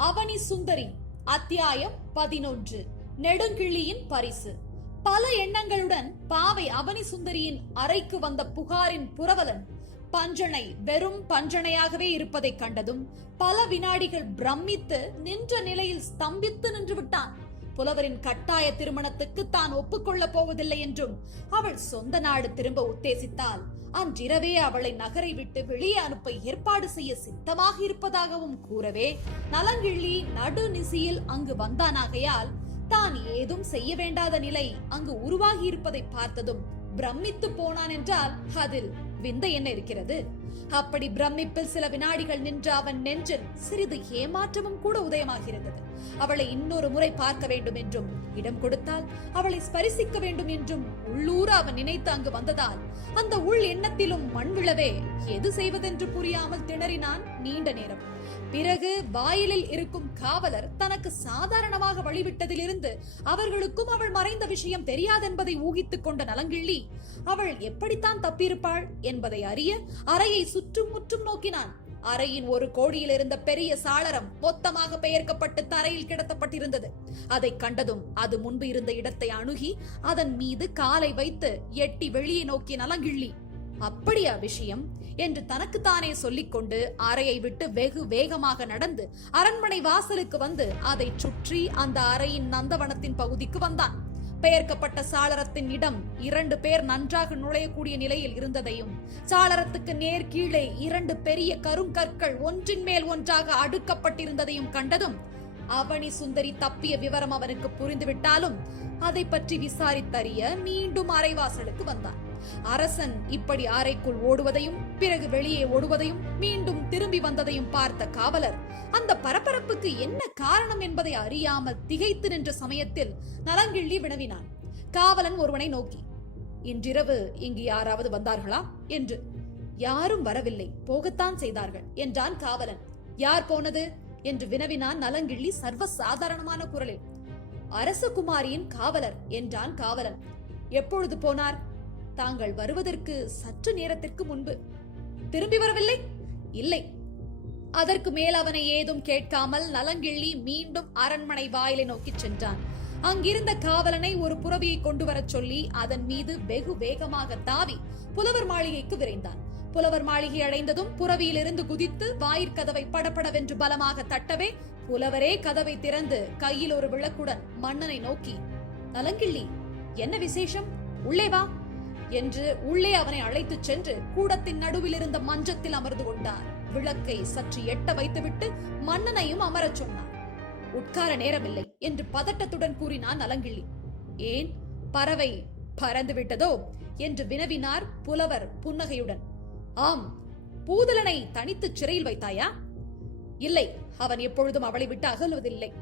அவனி சுந்தரி அத்தியாயம் பதினொன்று. நெடுங்கிள்ளியின் பரிசு. பல எண்ணங்களுடன் பாவை அவனி சுந்தரியின் அறைக்கு வந்த புகாரின் புரவலன் பஞ்சனை வெறும் பஞ்சனையாகவே இருப்பதைக் கண்டதும் பல வினாடிகள் பிரமித்து நின்ற நிலையில் ஸ்தம்பித்து நின்று விட்டான். புலவரின் கட்டாய திருமணத்துக்கு தான் ஒப்புக்கொள்ளப் போவதில்லை என்றும் அவள் சொந்த நாடு திரும்ப உத்தேசித்தால் அன்றிரவே அவளை நகரை விட்டு வெளியே அனுப்ப ஏற்பாடு செய்ய சித்தமாக இருப்பதாகவும் கூறவே நலங்கிள்ளி நடுநிசியில் அங்கு வந்தானாகையால் தான் ஏதும் செய்ய வேண்டாத நிலை அங்கு உருவாகி இருப்பதை பார்த்ததும் பிரமித்து போனான் என்றால் அதில் விந்தை என்ன இருக்கிறது? அப்படி பிரமிப்பில் சில வினாடிகள் நின்ற அவன் நெஞ்சில் சிறிது ஏமாற்றமும் கூட உதயமாகிறது அவளை இன்னொரு முறை பார்க்க வேண்டும் என்றும் இடம் கொடுத்தால் அவளை ஸ்பரிசிக்க வேண்டும் என்றும் உள்ளூர அவன் நினைத்து அங்கு வந்ததால் அந்த உள் எண்ணத்திலும் மண் விழவே எது செய்வதென்று புரியாமல் திணறினான் நீண்ட நேரம். பிறகு வாயிலில் இருக்கும் காவலர் தனக்கு சாதாரணமாக வழிவிட்டதிலிருந்து அவர்களுக்கும் அவள் மறைந்த விஷயம் தெரியாதென்பதை ஊகித்துக் கொண்ட நலங்கிள்ளி அவள் எப்படித்தான் தப்பியிருப்பாள் என்பதை அறிய அறையை சுற்றும் முற்றும் நோக்கினான். அறையின் ஒரு கோடியில் இருந்த பெரிய சாளரம் மொத்தமாக பெயர்க்கப்பட்டு தரையில் கிடத்தப்பட்டிருந்தது. அதை கண்டதும் அது முன்பு இருந்த இடத்தை அணுகி அதன் மீது காலை வைத்து எட்டி வெளியே நோக்கி நலங்கிள்ளி. அப்படியா விஷயம் என்று தனக்குத்தானே சொல்லிக்கொண்டு அறையை விட்டு வெகு வேகமாக நடந்து அரண்மனை வாசலுக்கு வந்து அதை சுற்றி அந்த அறையின் நந்தவனத்தின் பகுதிக்கு வந்தான். பெயர்க்கப்பட்ட சாளரத்தின் இடம் இரண்டு பேர் நன்றாக நுழையக்கூடிய நிலையில் இருந்ததையும் சாளரத்துக்கு நேர் கீழே இரண்டு பெரிய கருங்கற்கள் ஒன்றின் மேல் ஒன்றாக அடுக்கப்பட்டிருந்ததையும் கண்டதும் அவனி சுந்தரி தப்பிய விவரம் அவனுக்கு புரிந்துவிட்டாலும் அதை பற்றி விசாரித்தறிய மீண்டும் அரைவாசலுக்கு வந்தான். அரசன் இப்படி அறைக்குள் ஓடுவதையும் பிறகு வெளியே ஓடுவதையும் மீண்டும் திரும்பி வந்ததையும் பார்த்த காவலர் அந்த பரபரப்புக்கு என்ன காரணம் என்பதை அறியாமல் திகைத்து நின்ற சமயத்தில் நலங்கிள்ளி வினவினான். காவலன் ஒருவனை நோக்கி இன்றிரவு இங்கு யாராவது வந்தார்களா? என்று யாரும் வரவில்லை போகத்தான் செய்தார்கள் என்றான் காவலன். யார் போனது? என்று வினவினான் நலங்கிள்ளி சர்வ சாதாரணமான குரலில். அரசகுமாரியின் காவலர் என்றான் காவலன். எப்பொழுது போனார்? தாங்கள் வருவதற்கு சற்று நேரத்திற்கு முன்பு. திரும்பி வரவில்லை? இல்லை. அதற்கு மேல் அவனை ஏதும் கேட்காமல் நலங்கிள்ளி மீண்டும் அரண்மனை வாயிலை நோக்கிச் சென்றான். அங்கிருந்த காவலனை ஒரு புறவியை கொண்டு வரச் சொல்லி அதன் மீது வெகு வேகமாக தாவி புலவர் மாளிகைக்கு விரைந்தான். புலவர் மாளிகை அடைந்ததும் புறவியிலிருந்து குதித்து வாயிற்கதவை படபடவென்று பலமாக தட்டவே புலவரே கதவை திறந்து கையில் ஒரு விளக்குடன் மன்னனை நோக்கி நலங்கிள்ளி என்ன விசேஷம்? உள்ளே வா. என்று உள்ளே அவனை அழைத்துச் சென்று கூடத்தின் நடுவில் இருந்த மஞ்சத்தில் அமர்ந்து கொண்டார். விளக்கை சற்று எட்ட வைத்துவிட்டு மன்னனையும் அமரச் சொன்னார் உட்கார நேரமில்லை என்று பதட்டத்துடன் கூறினான் அலங்கிள்ளி. ஏன்? பறவை பறந்து விட்டதோ? என்று வினவினார் புலவர் புன்னகையுடன். ஆம் பூதலனை தனித்து சிறையில் வைத்தாயா? இல்லை அவன் எப்பொழுதும் அவளை விட்டு அகல்வதில்லை.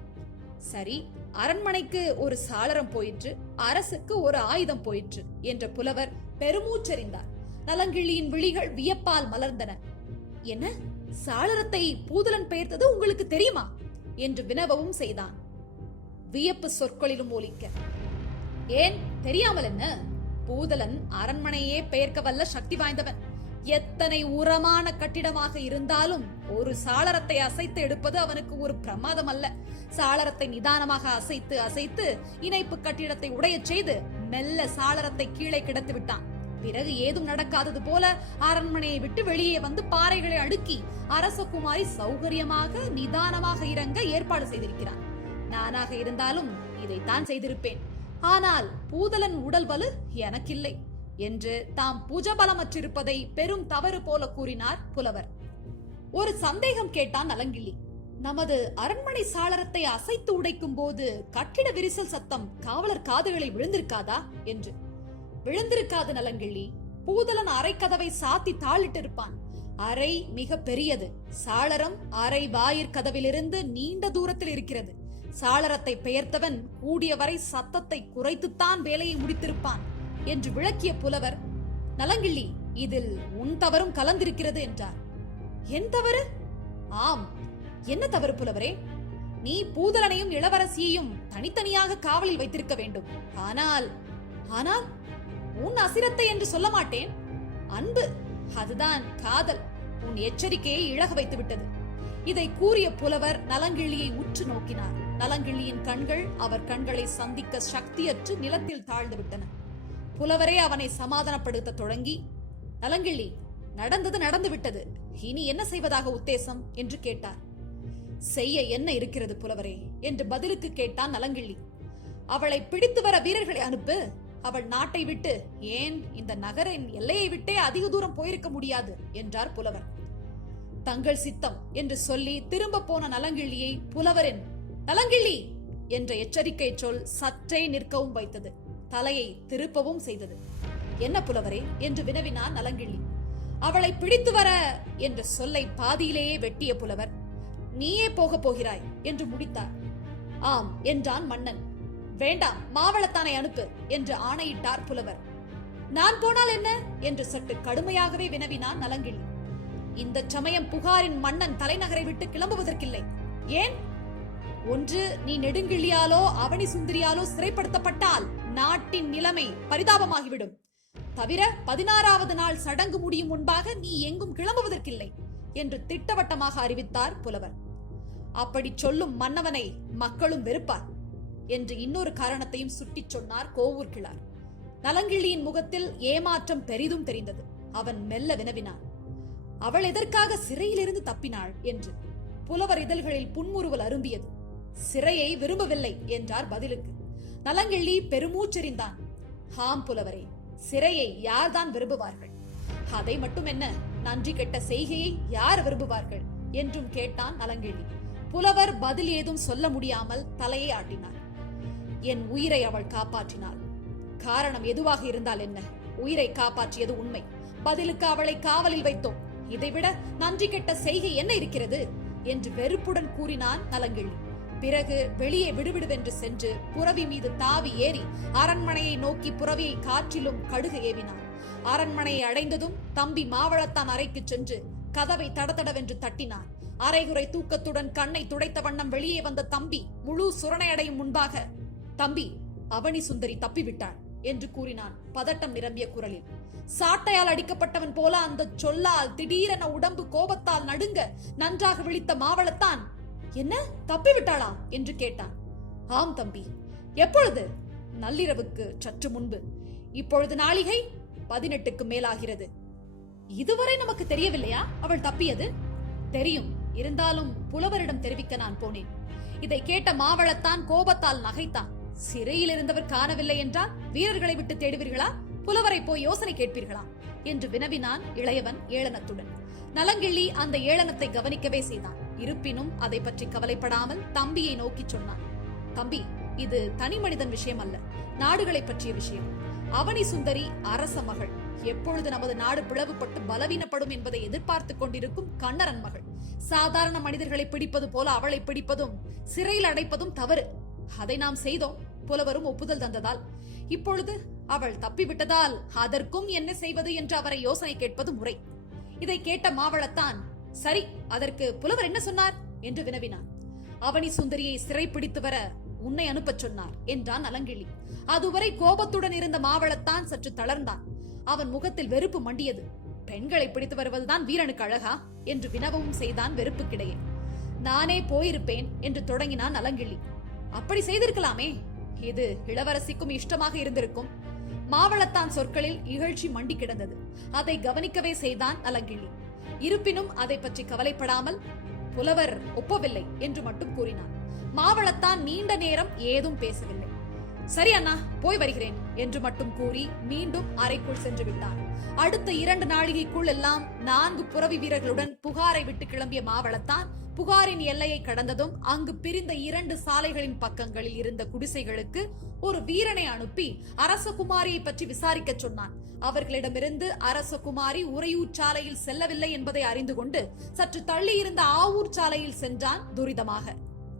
சரி அரண்மனைக்கு ஒரு சாளரம் போயிற்று அரசுக்கு ஒரு ஆயுதம் போயிற்று என்ற புலவர் பெருமூச்செறிந்தார் நலங்கிள்ளியின் விழிகள் வியப்பால் மலர்ந்தன. என்ன? சாளரத்தை பூதலன் பெயர்த்தது உங்களுக்கு தெரியுமா? என்று வினவவும் செய்தான். வியப்பு சொற்களிலும் ஒலிக்க. ஏன்? தெரியாமல் என்ன பூதலன் அரண்மனையே பெயர்க்க வல்ல சக்தி வாய்ந்தவன். எத்தனை உரமான கட்டிடமாக இருந்தாலும் ஒரு சாளரத்தை அசைத்து எடுப்பது அவனுக்கு ஒரு பிரமாதம் அல்ல சாளரத்தை நிதானமாக அசைத்து அசைத்து இணைப்பு கட்டிடத்தை உடையச் செய்து மெல்ல சாளரத்தை கீழே கிடத்து விட்டான். பிறகு ஏதும் நடக்காதது போல அரண்மனையை விட்டு வெளியே வந்து பாறைகளை அடுக்கி அரசகுமாரி சௌகரியமாக நிதானமாக இறங்க ஏற்பாடு செய்திருக்கிறான். நானாக இருந்தாலும் இதைத்தான் செய்திருப்பேன். ஆனால் பூதலன் உடல் வலு எனக்கில்லை. என்று தாம் புஜபலமற்றிருப்பதை பெரும் தவறு போல கூறினார் புலவர். ஒரு சந்தேகம் கேட்டான் அலங்கிள்ளி நமது அரண்மனை சாளரத்தை அசைத்து உடைக்கும் போது கட்டிட விரிசல் சத்தம் காவலர் காதுகளில் விழுந்திருக்காதா? என்று. விழுந்திருக்காது நலங்கிள்ளி. பூதலன் அறை கதவை சாத்தி தாளிட்டிருப்பான். அறை மிக பெரியது. சாளரம் அறை வாயிற் கதவிலிருந்து நீண்ட தூரத்தில் இருக்கிறது. சாளரத்தை பெயர்த்தவன் கூடியவரை சத்தத்தை குறைத்துத்தான் வேலையை முடித்திருப்பான். என்று விளக்கிய புலவர் நலங்கிள்ளி இதில் உன் தவறும் கலந்திருக்கிறது என்றார். என் தவறு? ஆம். என்ன தவறு புலவரே? நீ பூதலனையும் இளவரசியையும் தனித்தனியாக காவலில் வைத்திருக்க வேண்டும். ஆனால் ஆனால் உன் அசிரத்தை என்று சொல்ல மாட்டேன். அன்பு அதுதான் காதல். உன் எச்சரிக்கையை இழக வைத்து விட்டது இதை கூறிய புலவர் நலங்கிள்ளியை உற்று நோக்கினார். நலங்கிள்ளியின் கண்கள் அவர் கண்களை சந்திக்க சக்தியற்று நிலத்தில் தாழ்ந்து விட்டன. புலவரே அவனை சமாதானப்படுத்த தொடங்கி நலங்கிள்ளி நடந்தது நடந்து விட்டது இனி என்ன செய்வதாக உத்தேசம்? என்று கேட்டார். செய்ய என்ன இருக்கிறது புலவரே? என்று பதிலுக்கு கேட்டான் நலங்கிள்ளி. அவளை பிடித்து வர வீரர்களை அனுப்பு. அவள் நாட்டை விட்டு ஏன் இந்த நகரின் எல்லையை விட்டே அதிக தூரம் போயிருக்க முடியாது? என்றார் புலவர். தங்கள் சித்தம் என்று சொல்லி திரும்ப போன நலங்கிள்ளியை புலவரின் நலங்கிள்ளி என்ற எச்சரிக்கை சொல் சற்றே நிற்கவும் வைத்தது. தலையை திருப்பவும் செய்தது. என்ன புலவரே? என்று வினவினான் நலங்கிள்ளி அவளை பிடித்து வர என்ற சொல்லை பாதியிலேயே வெட்டிய புலவர் நீயே போகப் போகிறாய் என்று முடித்தார். ஆம் என்றான் மன்னன். வேண்டாம் மாவளத்தானை அனுப்பு என்று ஆணையிட்டார் புலவர். நான் போனால் என்ன? என்று சற்று கடுமையாகவே வினவினான் நலங்கிள்ளி இந்த சமயம் புகாரின் மன்னன் தலைநகரை விட்டு கிளம்புவதற்கில்லை. ஏன்? ஒன்று நீ நெடுங்கிள்ளியாலோ அவனி சுந்தரியாலோ சிறைப்படுத்தப்பட்டால் நாட்டின் நிலைமை பரிதாபமாகிவிடும். தவிர பதினாறாவது நாள் சடங்கு முடியும் முன்பாக நீ எங்கும் கிளம்புவதற்கில்லை என்று திட்டவட்டமாக அறிவித்தார் புலவர். அப்படி சொல்லும் மன்னவனை மக்களும் வெறுப்பார் என்று இன்னொரு காரணத்தையும் சுட்டிச் சொன்னார் கோவூர் கிழார். நலங்கிள்ளியின் முகத்தில் ஏமாற்றம் பெரிதும் தெரிந்தது. அவன் மெல்ல வினவினான். அவள் எதற்காக சிறையிலிருந்து தப்பினாள் என்று. புலவர் இதழ்களில் புன்முறுவல் அரும்பியது. சிறையை விரும்பவில்லை என்றார் பதிலுக்கு. நலங்கிள்ளி பெருமூச்செறிந்தான். ஹாம் புலவரே சிறையை யார்தான் விரும்புவார்கள்? அதை மட்டும் என்ன நன்றி கெட்ட செய்கையை யார் விரும்புவார்கள்? என்றும் கேட்டான் நலங்கிள்ளி. புலவர் பதில் ஏதும் சொல்ல முடியாமல் தலையை ஆட்டினார். என் உயிரை அவள் காப்பாற்றினாள். காரணம் எதுவாக இருந்தால் என்ன? உயிரை காப்பாற்றியது உண்மை. பதிலுக்கு அவளை காவலில் வைத்தோம். இதைவிட நன்றி கெட்ட செய்கை என்ன இருக்கிறது? என்று வெறுப்புடன் கூறினான் நலங்கிள்ளி. பிறகு வெளியே விடுவிடுவென்று சென்று புறவி மீது தாவி ஏறி அரண்மனையை நோக்கி புறவியை காற்றிலும் கடுகு ஏவினான். அரண்மனையை அடைந்ததும் தம்பி மாவளத்தான் அறைக்கு சென்று கதவை தடதடவென்று தட்டினான். அரைகுறை தூக்கத்துடன் கண்ணை துடைத்த வண்ணம் வெளியே வந்த தம்பி முழு சுரணையடையும் முன்பாக தம்பி அவனி சுந்தரி தப்பிவிட்டாள் என்று கூறினான் பதட்டம் நிரம்பிய குரலில். சாட்டையால் அடிக்கப்பட்டவன் போல அந்த சொல்லால் திடீரென உடம்பு கோபத்தால் நடுங்க நன்றாக விழித்த மாவளத்தான் என்ன? தப்பி விட்டாளா? என்று கேட்டான். ஆம் தம்பி. எப்பொழுது? நள்ளிரவுக்கு சற்று முன்பு. இப்பொழுது நாளிகை பதினெட்டுக்கு மேலாகிறது. இதுவரை நமக்கு தெரியவில்லையா? அவள் தப்பியது? தெரியும். இருந்தாலும் புலவரிடம் தெரிவிக்க நான் போனேன். இதை கேட்ட மாவளத்தான் கோபத்தால் நகைத்தான். சிறையில் இருந்தவர் காணவில்லை என்றால் வீரர்களை விட்டு தேடுவீர்களா? புலவரை போய் யோசனை கேட்பீர்களா? என்று வினவினான் இளையவன் ஏளனத்துடன். நலங்கிள்ளி அந்த ஏளனத்தை கவனிக்கவே செய்தான். இருப்பினும் அதை பற்றி கவலைப்படாமல் தம்பியை நோக்கி சொன்னான். தம்பி இது தனி மனிதன் விஷயம் அல்ல நாடுகளை பற்றிய விஷயம். அவனி சுந்தரி அரச மகள். எப்பொழுது நமது நாடு பிளவுபட்டு பலவீனப்படும் என்பதை எதிர்பார்த்துக் கொண்டிருக்கும் கண்ணரன் மகள். சாதாரண மனிதர்களை பிடிப்பது போல அவளை பிடிப்பதும் சிறையில் அடைப்பதும் தவறு. அதை நாம் செய்தோம். புலவரும் ஒப்புதல் தந்ததால். இப்பொழுது அவள் தப்பிவிட்டதால் அதற்கும் என்ன செய்வது என்று அவரை யோசனை கேட்பது முறை. இதை கேட்ட மாவளத்தான் சரி அதற்கு புலவர் என்ன சொன்னார்? என்று வினவினான். அவனி சுந்தரியை சிறைப்பிடித்து வர உன்னை அனுப்பச் சொன்னார் என்றான் அலங்கிளி அதுவரை கோபத்துடன் இருந்த மாவளத்தான் சற்று தளர்ந்தான். அவன் முகத்தில் வெறுப்பு மண்டியது. பெண்களை பிடித்து வருவதுதான் வீரனுக்கு அழகா? என்று வினவவும் செய்தான் வெறுப்புக்கிடையே. நானே போயிருப்பேன் என்று தொடங்கினான் அலங்கிள்ளி அப்படி செய்திருக்கலாமே? இது இளவரசிக்கும் இஷ்டமாக இருந்திருக்கும். மாவளத்தான் சொற்களில் இகழ்ச்சி மண்டி கிடந்தது அதை கவனிக்கவே செய்தான் அலங்கிள்ளி இருப்பினும் அதை பற்றி கவலைப்படாமல் புலவர் ஒப்பவில்லை என்று மட்டும் கூறினார். மாவளத்தான் நீண்ட நேரம் ஏதும் பேசவில்லை. சரி அண்ணா போய் வருகிறேன் என்று மட்டும் கூறி மீண்டும் அறைக்குள் சென்று விட்டான் அடுத்த இரண்டு நாழிகைக்குள் எல்லாம் நான்கு புறவி வீரர்களுடன் புகாரை விட்டு கிளம்பிய மாவளத்தான் புகாரின் எல்லையை கடந்ததும் அங்கு பிரிந்த இரண்டு சாலைகளின் பக்கங்களில் இருந்த குடிசைகளுக்கு ஒரு வீரனை அனுப்பி அரசகுமாரியை பற்றி விசாரிக்க சொன்னான். அவர்களிடமிருந்து அரசகுமாரி உறையூர் சாலையில் செல்லவில்லை என்பதை அறிந்து கொண்டு சற்று தள்ளி இருந்த ஆவூர் சாலையில் சென்றான் துரிதமாக.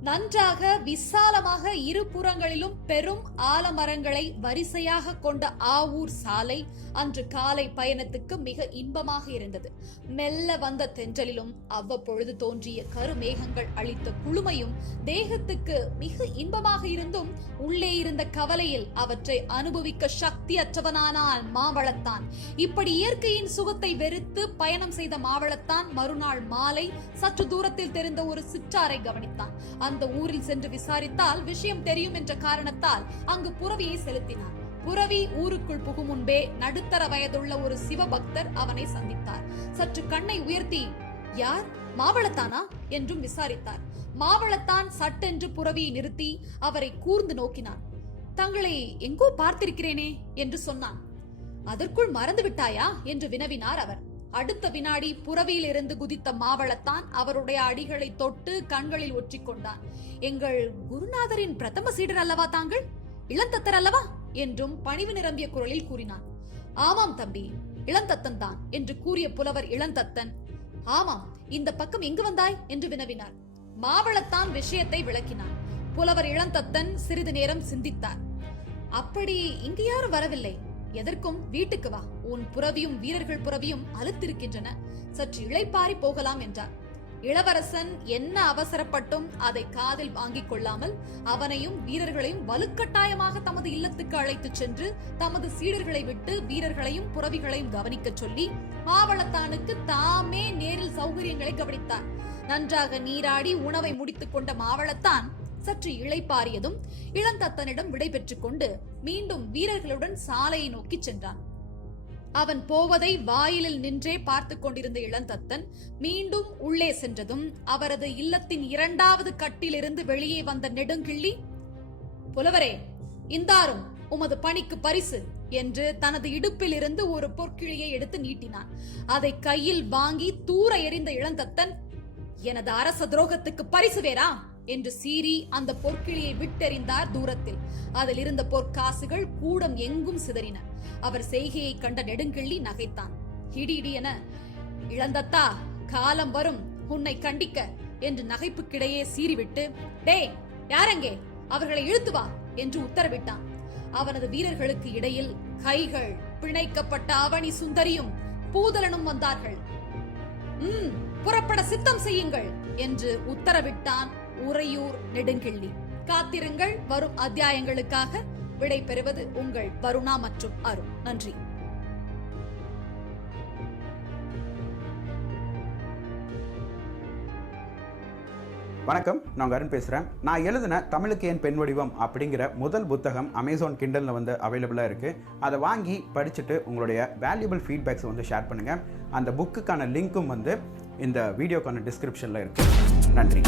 நன்றாக விசாலமாக இரு புறங்களிலும் பெரும் ஆலமரங்களை வரிசையாக கொண்ட ஆவூர் சாலை அன்று காலை பயணத்துக்கு மிக இன்பமாக இருந்தது. மெல்ல வந்த தென்றலிலும் அவ்வப்பொழுது தோன்றிய கருமேகங்கள் அளித்த குளுமையும் தேகத்துக்கு மிக இன்பமாக இருந்தும் உள்ளே இருந்த கவலையில் அவற்றை அனுபவிக்க சக்தியற்றவனானான் மாவளத்தான். இப்படி இயற்கையின் சுகத்தை வெறுத்து பயணம் செய்த மாவளத்தான் மறுநாள் மாலை சற்று தூரத்தில் தெரிந்த ஒரு சிற்றாரை கவனித்தான். அந்த ஊரில் சென்று விசாரித்தால் விஷயம் தெரியும் என்ற காரணத்தால் அங்கு புறவியை செலுத்தினான் புறவி ஊருக்குள் புகும் முன்பே நடுத்தர வயதுள்ள ஒரு சிவபக்தர் அவனை சந்தித்தார். சற்று கண்ணை உயர்த்தி யார்? மாவளத்தானா? என்றும் விசாரித்தார். மாவளத்தான் சட்டென்று புறவியை நிறுத்தி அவரை கூர்ந்து நோக்கினான். தங்களை எங்கோ பார்த்திருக்கிறேனே என்று சொன்னான். அதற்குள் மறந்து விட்டாயா? என்று வினவினார் அவர். அடுத்த வினாடி புறவியிலிருந்து குதித்த மாவளத்தான் அவருடைய அடிகளை தொட்டு கண்களில் ஒற்றிக் கொண்டான். எங்கள் குருநாதரின் பிரதம சீடர் அல்லவா தாங்கள்? இளந்தத்தர் அல்லவா? என்றும் பணிவு நிரம்பிய குரலில் கூறினான். ஆமாம் தம்பி இளந்தத்தன் தான் என்று கூறிய புலவர் இளந்தத்தன். ஆமாம் இந்த பக்கம் எங்கு வந்தாய்? என்று வினவினார். மாவளத்தான் விஷயத்தை விளக்கினான். புலவர் இளந்தத்தன் சிறிது நேரம் சிந்தித்தார். அப்படி இங்கு யாரும் வரவில்லை. எதற்கும் வீட்டுக்கு வா. உன் புறவியும் வீரர்கள் புறவியும் அலுத்திருக்கின்றன. சற்று இளைப்பாரி போகலாம் என்றார் இளவரசன் என்ன அவசரப்பட்டும் அதை காதில் வாங்கிக் கொள்ளாமல் அவனையும் வீரர்களையும் வலுக்கட்டாயமாக தமது இல்லத்துக்கு அழைத்துச் சென்று தமது சீடர்களை விட்டு வீரர்களையும் புறவிகளையும் கவனிக்கச் சொல்லி மாவளத்தானுக்கு தாமே நேரில் சௌகரியங்களை கவனித்தார். நன்றாக நீராடி உணவை முடித்துக் கொண்ட மாவளத்தான் சற்று இழைப்பாரியதும் இளந்தத்தனிடம் விடை பெற்றுக் கொண்டு மீண்டும் வீரர்களுடன் சாலையை நோக்கி சென்றான். அவன் போவதை வாயிலில் நின்றே பார்த்து கொண்டிருந்த இளந்தத்தன் மீண்டும் உள்ளே சென்றதும் அவரது இல்லத்தின் இரண்டாவது கட்டிலிருந்து வெளியே வந்த நெடுங்கிள்ளி புலவரே இந்தாரும் உமது பணிக்கு பரிசு என்று தனது இடுப்பில் இருந்து ஒரு பொற்கிழியை எடுத்து நீட்டினான். அதை கையில் வாங்கி தூர எறிந்த இளந்தத்தன் எனது அரச துரோகத்துக்கு பரிசு வேறா? என்று சீறி அந்த பொற்கிளியை விட்டெறிந்தார் தூரத்தில். அதில் இருந்த பொற்காசுகள் கூடம் எங்கும் சிதறின. அவர் செய்கையை கண்ட நெடுங்கிள்ளி நகைத்தான். இடி இடி என இழந்தத்தா காலம் வரும் உன்னை கண்டிக்க என்று நகைப்புக்கிடையே சீறிவிட்டு டே யாரெங்கே? அவர்களை இழுத்து வா என்று உத்தரவிட்டான். அவனது வீரர்களுக்கு இடையில் கைகள் பிணைக்கப்பட்ட அவனி சுந்தரியும் பூதலனும் வந்தார்கள். உம் புறப்பட சித்தம் செய்யுங்கள் என்று உத்தரவிட்டான் உறையூர் நெடுங்கிள்ளி. காத்திருங்கள் வரும் அத்தியாயங்களுக்காக விடை பெறுவது உங்கள் வருணா மற்றும் அருண். நன்றி. வணக்கம் நான் அருண் பேசுகிறேன் நான் எழுதின தமிழுக்கு ஏன் பெண் வடிவம் அப்படிங்கிற முதல் புத்தகம் அமேசான் கிண்டலில் வந்து அவைலபிளாக இருக்குது அதை வாங்கி படிச்சுட்டு உங்களுடைய வேல்யூபிள் ஃபீட்பேக்ஸை வந்து ஷேர் பண்ணுங்கள் அந்த புக்குக்கான லிங்க்கும் வந்து இந்த வீடியோக்கான டிஸ்கிரிப்ஷனில் இருக்குது நன்றி.